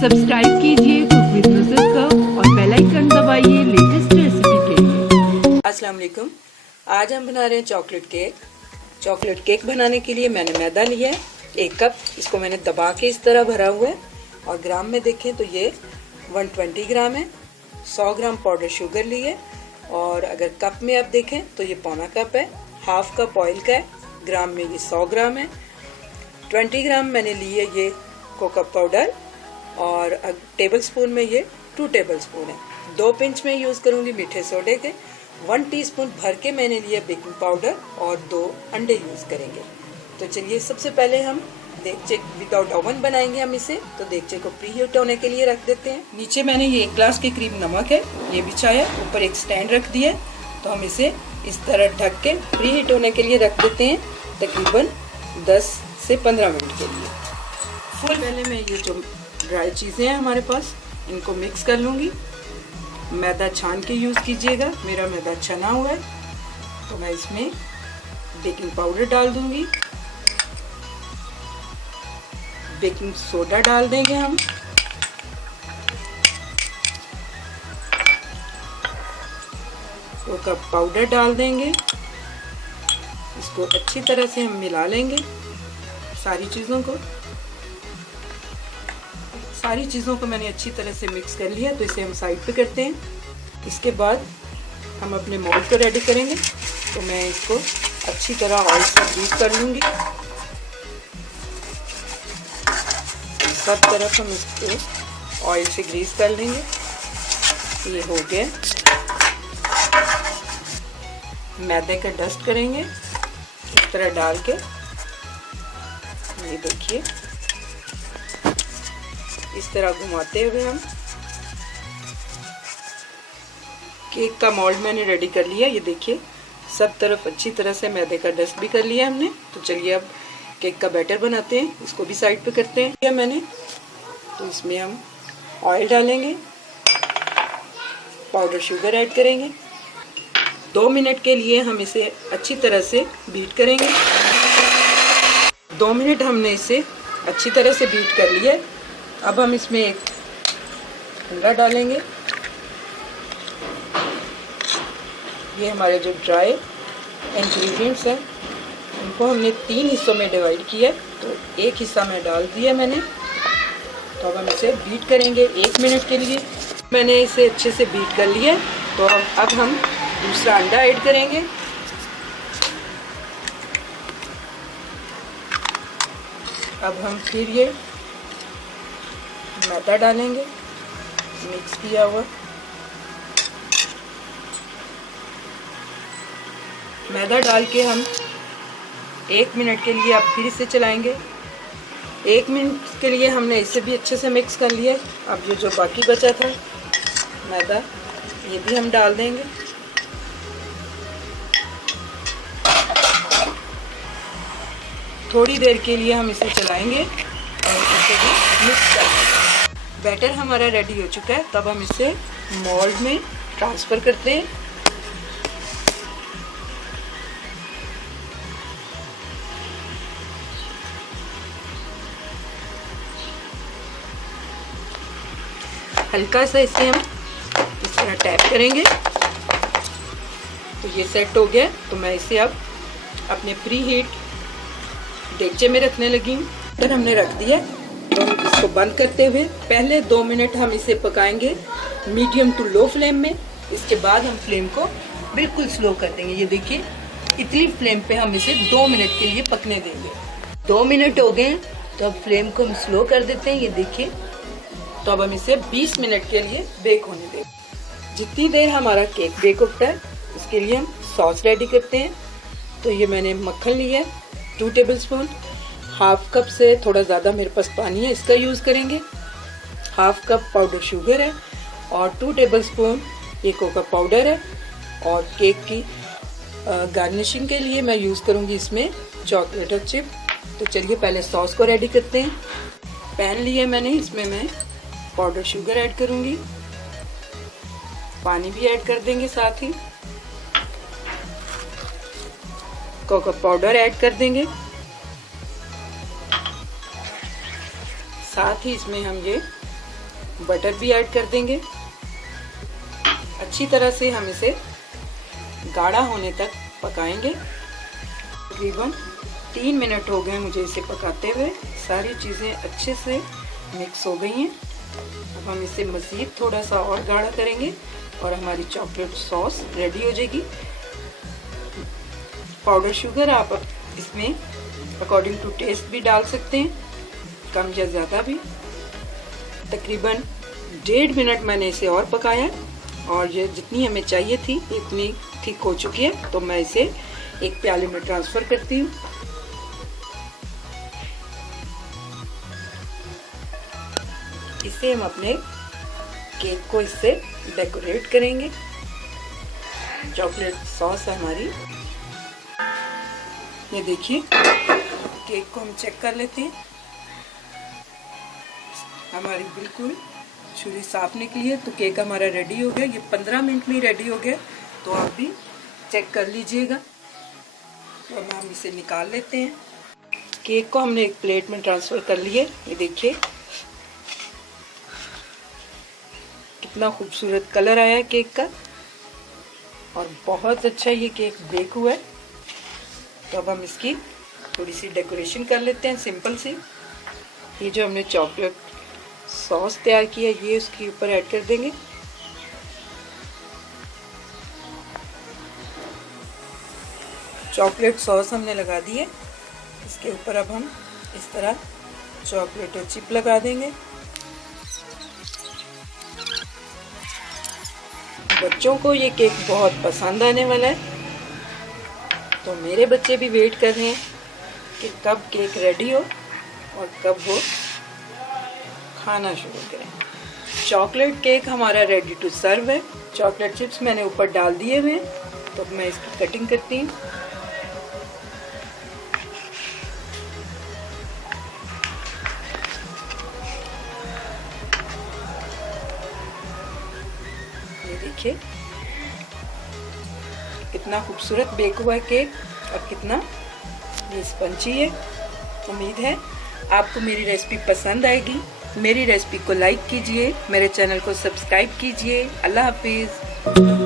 Subscribe कीजिए cook with Nusrat को और बेल आइकन दबाइए लेटेस्ट रेसिपी के लिए। अस्सलाम वालेकुम। आज हम बना रहे हैं चॉकलेट केक। चॉकलेट केक बनाने के लिए मैंने मैदा लिया है 1 कप। इसको मैंने दबा के इस तरह भरा हुआ है और ग्राम में देखें तो ये 120 ग्राम है। 100 ग्राम पाउडर शुगर ली है और अगर कप में आप देखें तो ये पौना कप है। हाफ कप ऑयल का है। ग्राम में ये 100 ग्राम है। 20 ग्राम मैंने ली है ये कोको पाउडर और टेबल स्पून में ये 2 टेबल स्पून है। 2 पिंच में यूज करूंगी मीठे सोडे के। 1 टीस्पून भर के मैंने लिया बेकिंग पाउडर और 2 अंडे यूज करेंगे। तो चलिए सबसे पहले हम देगचे विदाउट ओवन बनाएंगे हम इसे। तो देगचे को प्री हीट होने के लिए रख देते हैं। नीचे मैंने ये 1 ग्लास के करीब नमक है ये बिछाया, ऊपर एक स्टैंड रख दिया। तो हम इसे इस तरह ढक के प्री हीट होने के लिए रख देते हैं तकरीबन 10 से 15 मिनट के लिए। फुल पहले मैं ये जो ड्राई चीज़ें हैं हमारे पास इनको मिक्स कर लूँगी। मैदा छान के यूज़ कीजिएगा, मेरा मैदा छना हुआ है। तो मैं इसमें बेकिंग पाउडर डाल दूँगी, बेकिंग सोडा डाल देंगे हम, कोको पाउडर डाल देंगे। इसको अच्छी तरह से हम मिला लेंगे सारी चीज़ों को मैंने अच्छी तरह से मिक्स कर लिया। तो इसे हम साइड पे करते हैं। इसके बाद हम अपने मोल्ड को रेडी करेंगे। तो मैं इसको अच्छी तरह ऑयल से ग्रीस कर लूँगी। सब तरफ हम इसको ऑयल से ग्रीस कर लेंगे। ये हो गया। मैदे का डस्ट करेंगे इस तरह डाल के। ये देखिए इस तरह घुमाते हुए हम केक का मोल्ड मैंने रेडी कर लिया। ये देखिए सब तरफ अच्छी तरह से मैदे का डस्ट भी कर लिया हमने। तो चलिए अब केक का बैटर बनाते हैं। इसको भी साइड पे करते हैं। ये मैंने तो इसमें हम ऑयल डालेंगे, पाउडर शुगर ऐड करेंगे। 2 मिनट के लिए हम इसे अच्छी तरह से बीट करेंगे। 2 मिनट हमने इसे अच्छी तरह से बीट कर लिया। अब हम इसमें एक अंडा डालेंगे। ये हमारे जो ड्राई इंग्रेडिएंट्स हैं उनको हमने 3 हिस्सों में डिवाइड किया। तो एक हिस्सा में डाल दिया मैंने। तो अब हम इसे बीट करेंगे 1 मिनट के लिए। मैंने इसे अच्छे से बीट कर लिया। तो अब हम दूसरा अंडा ऐड करेंगे। अब हम फिर ये मैदा डालेंगे मिक्स किया हुआ। मैदा डाल के हम 1 मिनट के लिए अब फिर इसे चलाएंगे। 1 मिनट के लिए हमने इसे भी अच्छे से मिक्स कर लिया। अब ये जो बाकी बचा था मैदा ये भी हम डाल देंगे। थोड़ी देर के लिए हम इसे चलाएंगे और इसे भी मिक्स करेंगे। बैटर हमारा रेडी हो चुका है। तब हम इसे मोल्ड में ट्रांसफ़र करते हैं। हल्का सा इसे हम इस तरह टैप करेंगे। तो ये सेट हो गया। तो मैं इसे अब अपने प्री हीट देगचे में रखने लगी हूँ। फिर हमने रख दिया। तो हम इसको बंद करते हुए पहले 2 मिनट हम इसे पकाएंगे मीडियम टू लो फ्लेम में। इसके बाद हम फ्लेम को बिल्कुल स्लो कर देंगे। ये देखिए इतनी फ्लेम पे हम इसे 2 मिनट के लिए पकने देंगे। 2 मिनट हो गए तो अब फ्लेम को हम स्लो कर देते हैं। ये देखिए तो अब हम इसे 20 मिनट के लिए बेक होने देंगे। जितनी देर हमारा केक बेक होता है उसके लिए हम सॉस रेडी करते हैं। तो ये मैंने मक्खन लिया है 2 टेबल स्पून। हाफ कप से थोड़ा ज़्यादा मेरे पास पानी है इसका यूज़ करेंगे। हाफ कप पाउडर शुगर है और 2 टेबल स्पून ये कोको पाउडर है। और केक की गार्निशिंग के लिए मैं यूज़ करूँगी इसमें चॉकलेट चिप। तो चलिए पहले सॉस को रेडी करते हैं। पैन लिया मैंने, इसमें मैं पाउडर शुगर ऐड करूँगी, पानी भी ऐड कर देंगे, साथ ही कोको पाउडर ऐड कर देंगे। साथ ही इसमें हम ये बटर भी ऐड कर देंगे। अच्छी तरह से हम इसे गाढ़ा होने तक पकाएंगे। तकरीबन 3 मिनट हो गए मुझे इसे पकाते हुए। सारी चीज़ें अच्छे से मिक्स हो गई हैं। अब हम इसे मज़ीद थोड़ा सा और गाढ़ा करेंगे और हमारी चॉकलेट सॉस रेडी हो जाएगी। पाउडर शुगर आप इसमें अकॉर्डिंग टू टेस्ट भी डाल सकते हैं, कम या ज़्यादा भी। तकरीबन 1.5 मिनट मैंने इसे और पकाया और ये जितनी हमें चाहिए थी इतनी थिक हो चुकी है। तो मैं इसे एक प्याले में ट्रांसफ़र करती हूँ। इसे हम अपने केक को इससे डेकोरेट करेंगे। चॉकलेट सॉस हमारी, ये देखिए, केक को हम चेक कर लेते हैं। हमारी बिल्कुल छुरी साफ निकली है, तो केक हमारा रेडी हो गया। ये 15 मिनट में ही रेडी हो गया, तो आप भी चेक कर लीजिएगा। तो अब हम इसे निकाल लेते हैं। केक को हमने एक प्लेट में ट्रांसफ़र कर लिए। ये देखिए कितना खूबसूरत कलर आया है केक का और बहुत अच्छा ये केक बेक हुआ है। तो अब हम इसकी थोड़ी सी डेकोरेशन कर लेते हैं, सिंपल सी। ये जो हमने चॉकलेट सॉस तैयार किया है ये उसके ऊपर ऐड कर देंगे। चॉकलेट सॉस हमने लगा दी है। इसके ऊपर अब हम इस तरह चॉकलेट चिप लगा देंगे। बच्चों को ये केक बहुत पसंद आने वाला है, तो मेरे बच्चे भी वेट कर रहे हैं कि कब केक रेडी हो और कब वो खाना शुरू करें। चॉकलेट केक हमारा रेडी टू सर्व है। चॉकलेट चिप्स मैंने ऊपर डाल दिए हुए हैं, तो मैं इसकी कटिंग करती हूँ। ये देखिए कितना खूबसूरत बेक हुआ है केक और कितना ये स्पंजी है। उम्मीद है आपको मेरी रेसिपी पसंद आएगी। मेरी रेसिपी को लाइक कीजिए, मेरे चैनल को सब्सक्राइब कीजिए। अल्लाह हाफिज़।